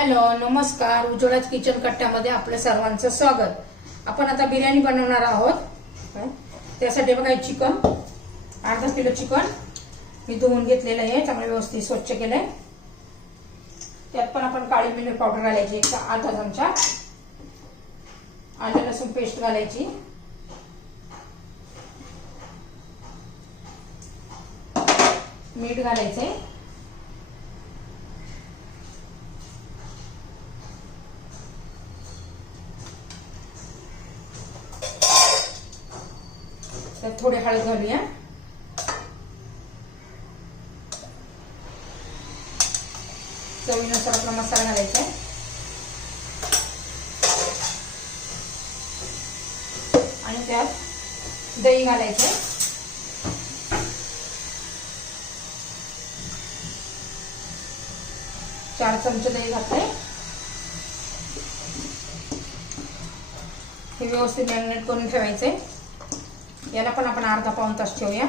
Hello नमस्कार. उज्ज्वलाज kitchen कट्ट्यामध्ये आपलं सर्वांचं स्वागत. आपण आता बिर्याणी बनवणार आहोत. त्यासाठी बघा चिकन अर्धा किलो चिकन. मी धुवून घेतलेलं आहे चांगलं व्यवस्थित स्वच्छ केलंय. त्यात पण आपण काळी मिरी पावडर घालायची एक अर्धा चमचा. आलं लसूण पेस्ट घालायची. मीठ घालायचंय. तर थोडी हळद घालूया. चवीनुसार आपला मसाला घालायचा आहे. आणि त्यात दही घालायचं आहे. चार चमचे दही घातले हे व्यवस्थित मॅरिनेट करून ठेवायचंय. याला पण आपण अर्धा पाऊन तास ठेवूया.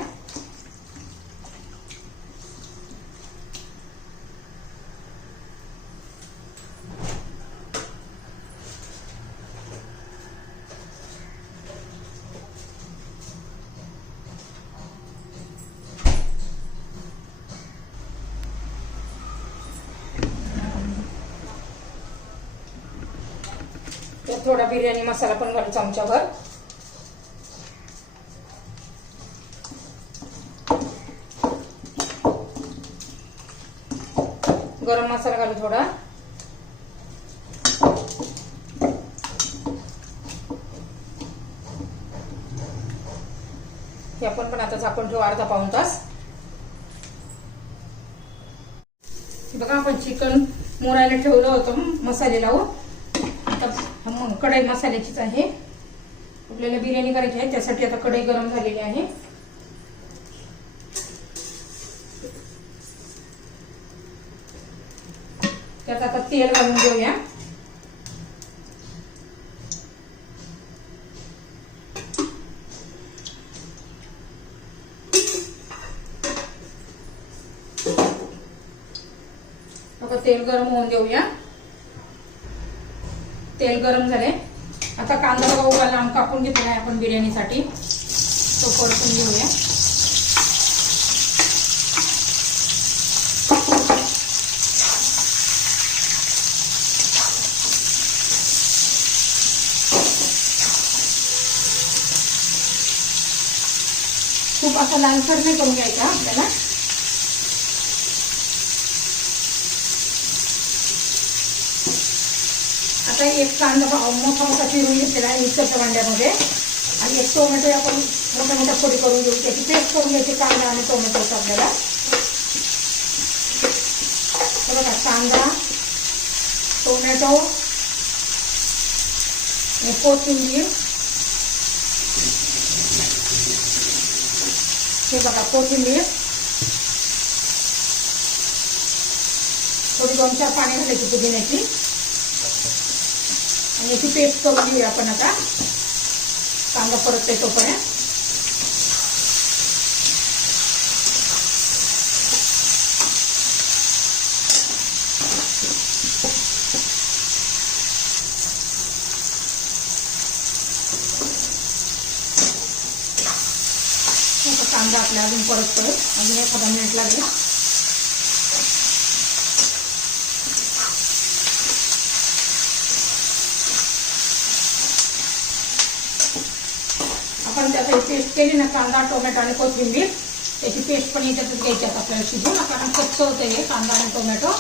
थोडा बिर्याणी मसाला पण घालू चमच्यावर गरम मसाला घालू थोडा. हे आपण पण आता आपण ठेवू अर्धा पाऊन तास. बघा आपण चिकन मोरायला ठेवलं होतं मसाले लावून. आता मग कढई मसाल्याचीच आहे. आपल्याला बिर्याणी करायची आहे त्यासाठी आता कढई गरम झालेली आहे. त्यात आता तेल घालून घेऊया. आता तेल गरम होऊन देऊया. तेल गरम झाले. आता कांदा बघा उभा लांब कापून घेतला आहे आपण बिर्याणीसाठी. तो परतून घेऊया. असा लालसर नाही करून घ्यायचा आपल्याला. आता एक कांदा मोठा मोठा चिरून घेतलेला आहे मिक्सरच्या भांड्यामध्ये. आणि एक टोमॅटो आपण मोठ्या मोठ्या फोडी करून घेऊ. त्याची पेस्ट करून घ्यायची कांदा आणि टोमॅटोचा आपल्याला. बघा कांदा टोमॅटो आणि कोथिंबीर. हे बघा कोथिंबीर थोडी दोन चार पाणी घालायची पुदिन्याची आणि याची पेस्ट करून घेऊया आपण आता कांदा परतते तोपर्यंत आता कांदा आपल्या अजून परत परत अजून एखादा मिनिट लागेल. आपण त्याचा पेस्ट केली ना कांदा टोमॅटो आणि कोथिंबीर. त्याची पेस्ट पण याच्यातच घ्यायची आता आपल्याला शिजून. कारण कच्च होतं हे कांदा आणि टोमॅटो.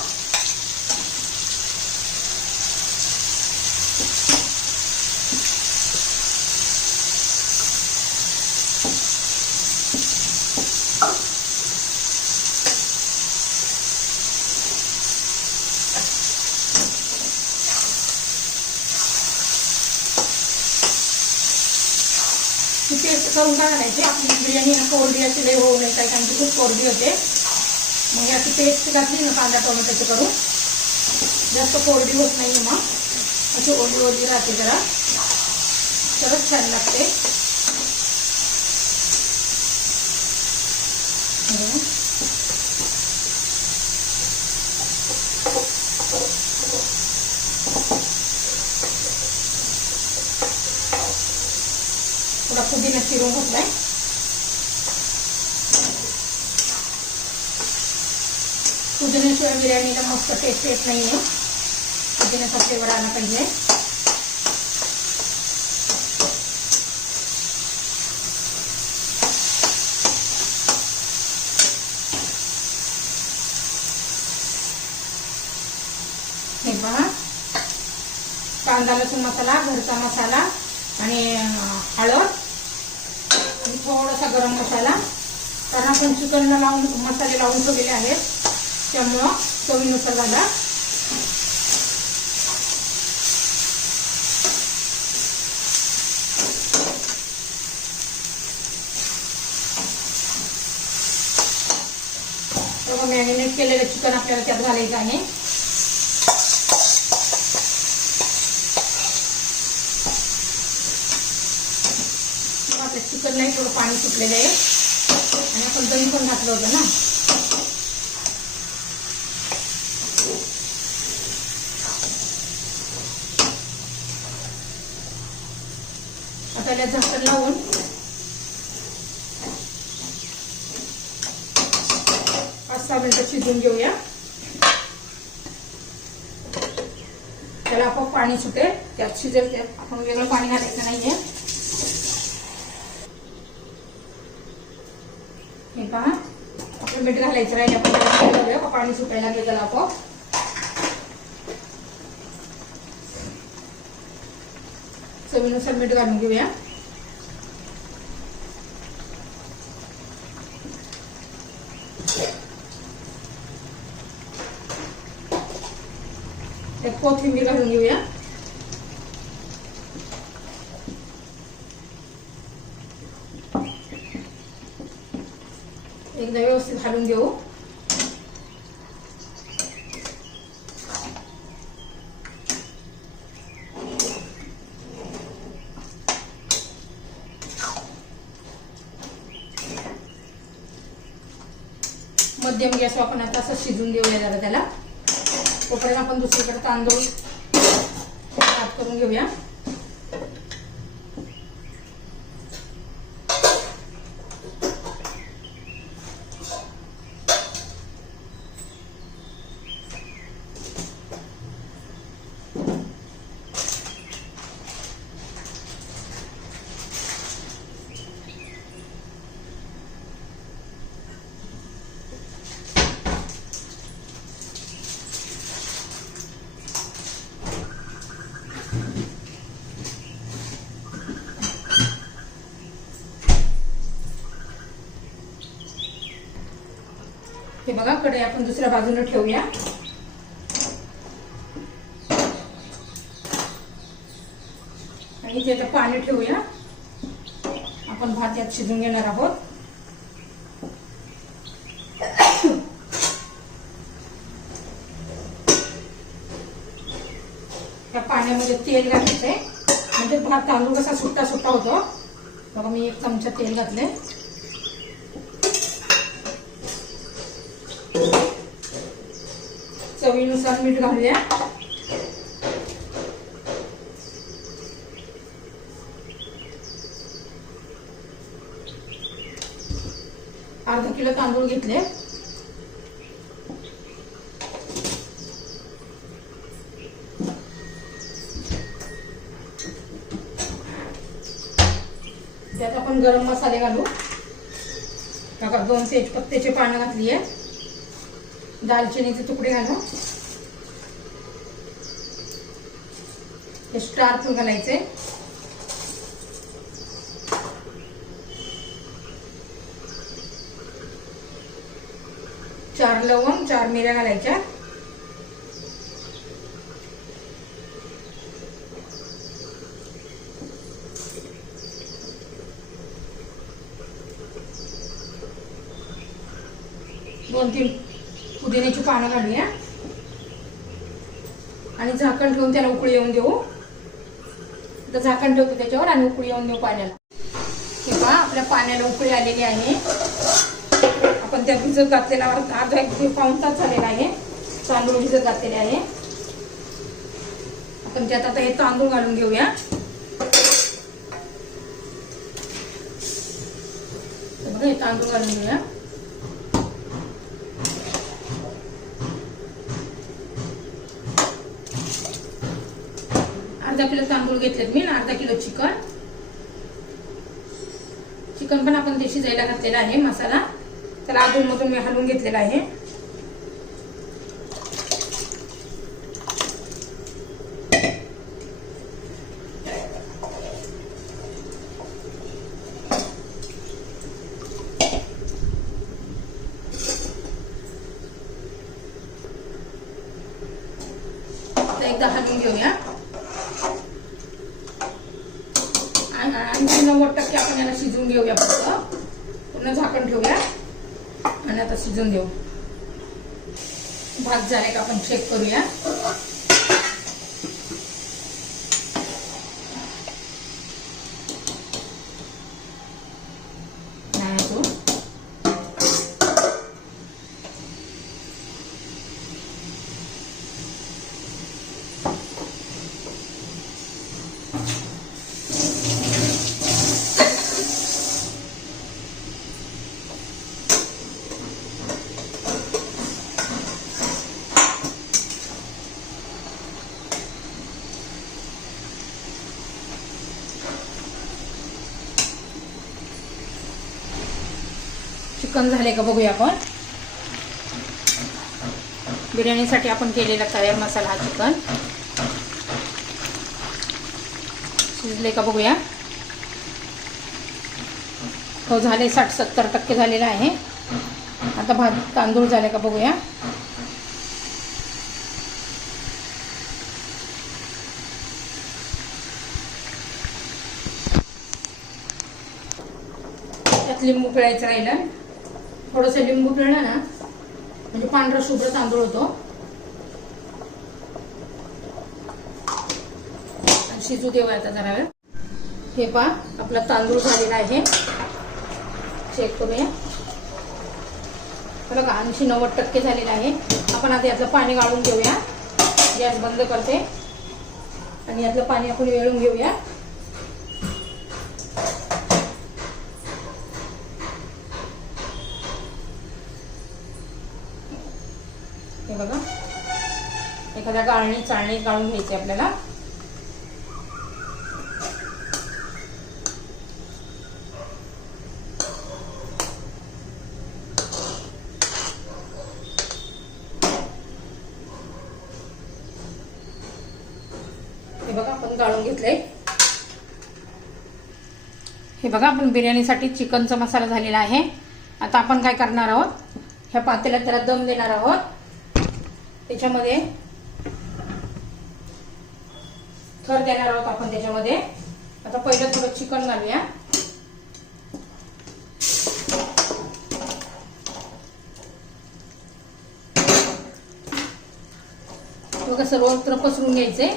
पेस्ट करून काय घालायची आपली बिर्याणी ना कोरडी अशी लई होऊ नये काही काहींची खूप कोरडी होते. मग याची पेस्ट घातली ना कांदा टोमॅटोची करून. जास्त कोरडी होत नाही मग अशी ओली ओली राहते जरा. तरच छान लागते. पुदिना चिरून घातलाय. पुदिन्याशिवाय बिर्याणीला मस्त टेस्ट येत नाहीये. पुदिन्याचा फ्लेवर आला पाहिजे. हे पहा. कांदा लसूण मसाला घरचा मसाला आणि हळद. थोडासा गरम मसाला. कारण आपण चिकनला लावून मसाले लावून ठेवलेले आहेत. त्यामुळं चवीनुसार झाला. मॅरिनेट केलेलं चिकन आपल्याला त्यात घालायचं आहे. तर नाही थोडं पाणी सुटलेलं आहे. आणि आपण दही पण घातलं होतं ना. आता याला झाकण लावून. पाच सहा मिनिटं शिजून घेऊया. त्याला आपण पाणी सुटेल. त्यात शिजेल त्यात आपण वेगळं पाणी घालायचं नाहीये हे पहा आपलं मीठ घालायचं राहील आपण त्याला पाणी सुटायला लागेल त्याला आपण चवीनुसार मीठ घालून घेऊया. कोथिंबीर घालून घेऊया एकदा व्यवस्थित घालून देऊ. मध्यम गॅस आपण आता असं शिजून घेऊया जरा त्याला तोपर्यंत आपण दुसरीकडे तांदूळ करून घेऊया. बघा कडे आपण दुसऱ्या बाजूने ठेवूया. आणि इथे आता पाणी ठेवूया. आपण भात यात शिजून घेणार आहोत. त्या पाण्यामध्ये तेल घालायचंय. म्हणजे भात तांदूळ कसा सुट्टा सुट्टा होतो. बघा मी एक चमचा तेल घातले मीठ घालूया. अर्धा किलो तांदूळ घेतले. त्यात आपण गरम मसाले घालू. बघा दोन तेजपत्त्याचे पानं घातली आहे दालचिनीचे तुकडे घालू हे स्टार घालायचे. चार लवंग चार मिऱ्या घालायच्या. दोन तीन पुदिन्याची पानं घालूया. आणि झाकण ठेवून त्याला उकळी येऊन देऊ. तर झाकण ठेवतो त्याच्यावर आणि उकळी येऊन देऊ पाण्याला. किंवा आपल्या पाण्याला उकळी आलेली आहे. आपण त्या भिजत घातलेला अर्धा एक पाऊन तास झालेला आहे. तांदूळ भिजत घातलेले आहे. आपण त्यात आता हे तांदूळ घालून घेऊया. बघा हे तांदूळ घालून घेऊया. अर्धा किलो तांदूळ मी अर्धा किलो चिकन. चिकन पण आपण ते शिजायला घातलेला मसाला. तर अजून मधून मी हलवून आता एकदा हलवून घेऊया. घेऊया फक्त. पूर्ण झाकण ठेवूया. आणि आता शिजून देऊ भात झाले का आपण चेक करूया नाही अजून. चिकन झाले का बघूया आपण. बिर्याणीसाठी आपण केलेला तयार मसाला हा चिकन. शिजले का बघूया. हो झाले साठ सत्तर टक्के झालेला आहे. आता भात तांदूळ झाले का बघूया. त्यात लिंबू पिळायचं राहिलं. थोडंसं लिंबू पिळलं ना म्हणजे पांढरा शुभ्र तांदूळ होतो. आणि शिजू देऊ आता जरा वेळ. हे पा आपला तांदूळ झालेला आहे. चेक करूया. बघा ऐंशी नव्वद टक्के झालेला आहे. आपण आता यातलं पाणी गाळून घेऊया. गॅस बंद करते. आणि यातलं पाणी आपण वेळून घेऊया. हे बघा. एखाद्या गाळणी चाळणी गाळून घ्यायची आपल्याला. हे बघा आपण गाळून घेतलंय. हे बघा आपण बिर्याणीसाठी चिकनचा मसाला झालेला आहे. आता आपण काय करणार आहोत? ह्या पातेला त्याला दम देणार आहोत. त्याच्यामध्ये थर देणार आहोत आपण त्याच्यामध्ये. आता पहिलं थोडं चिकन घालूया. बघा सर्वत्र पसरून घ्यायचंय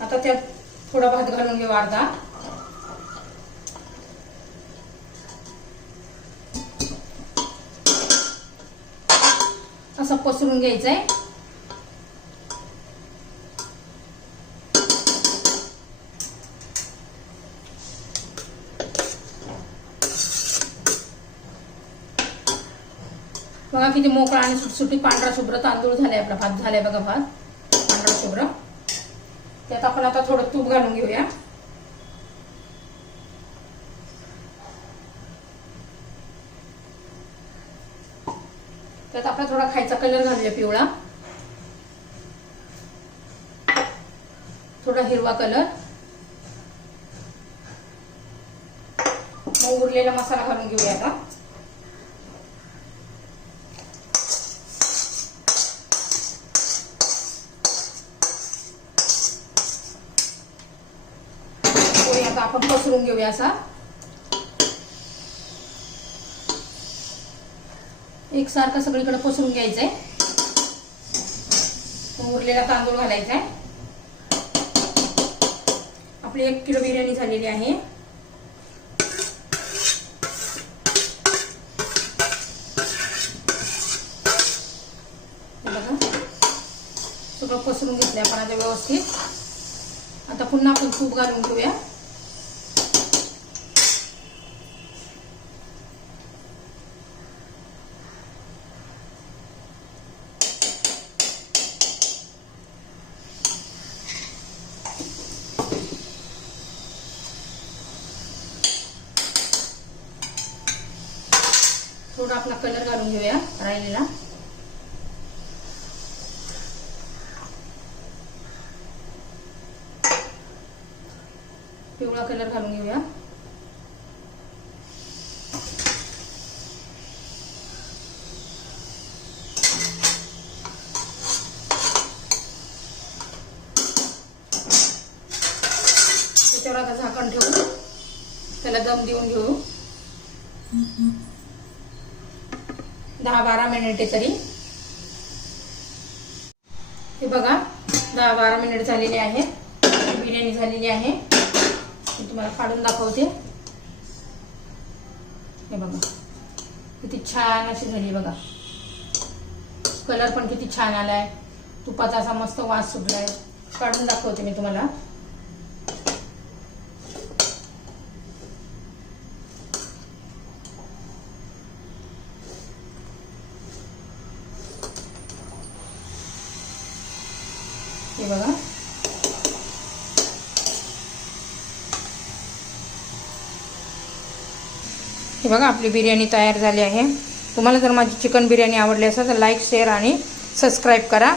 आता त्यात थोडा भात घालून घेऊ अर्धा. असं पसरून घ्यायचंय. बघा किती मोकळा आणि सुटसुटी पांढरा शुभ्र तांदूळ झालाय आपला. भात झालाय बघा भात. पांढरा शुभ्र. त्यात आपण आता थोडं तूप घालून घेऊया. त्यात आपला थोडा खायचा कलर घालूया पिवळा. थोडा हिरवा कलर मग उरलेला मसाला घालून घेऊया आता आपण पसरून घेऊया असा. एकसारखं सगळीकडे पसरून घ्यायचंय. मग उरलेला तांदूळ घालायचा आहे. आपली एक किलो बिर्याणी झालेली आहे. बघा. सगळं पसरून घेतलंय आपण आता व्यवस्थित. आता पुन्हा आपण तूप घालून घेऊया. थोडा आपला कलर घालून घेऊया राहिलेला. पिवळा कलर घालून घेऊया. त्याच्यावर आता झाकण ठेवू त्याला दम देऊन घेऊ. दहा बारा मिनिटे तरी. हे बघा दहा बारा मिनिट झालेले आहे बिर्याणी झालेली आहे. मी तुम्हाला काढून दाखवते. हे बघा किती छान अशी झाली बघा. कलर पण किती छान आलाय. तुपाचा असा मस्त वास सुटलाय. काढून दाखवते मी तुम्हाला हे बघा हे बघा आपली बिर्याणी तयार झाली आहे. तुम्हाला जर माझी चिकन बिर्याणी आवडली असेल तर लाईक शेअर आणि सबस्क्राईब करा.